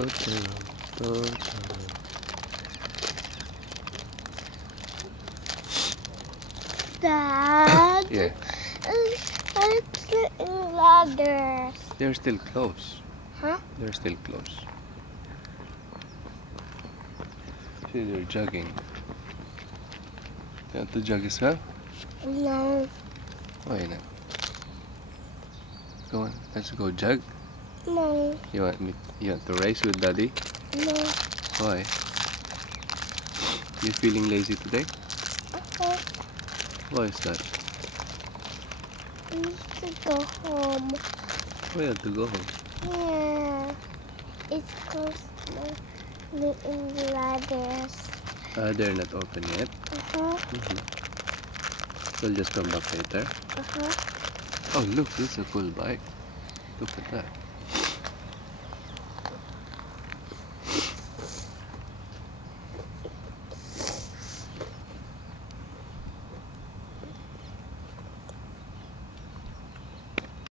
Totoro, Totoro. Dad. Yeah, I'm sitting ladders. they're still close. Huh? They're still close. See, they're jogging. You want to jog as well? No. Why not? Go on, let's go jog. No. You want to race with Daddy? No. Why? You feeling lazy today? Uh-huh. Why is that? I need to go home. Why you have to go home? Yeah. It's close to the ladders. They're not open yet. Uh-huh. We'll just come back later. Uh-huh. Oh, look, this is a cool bike. Look at that.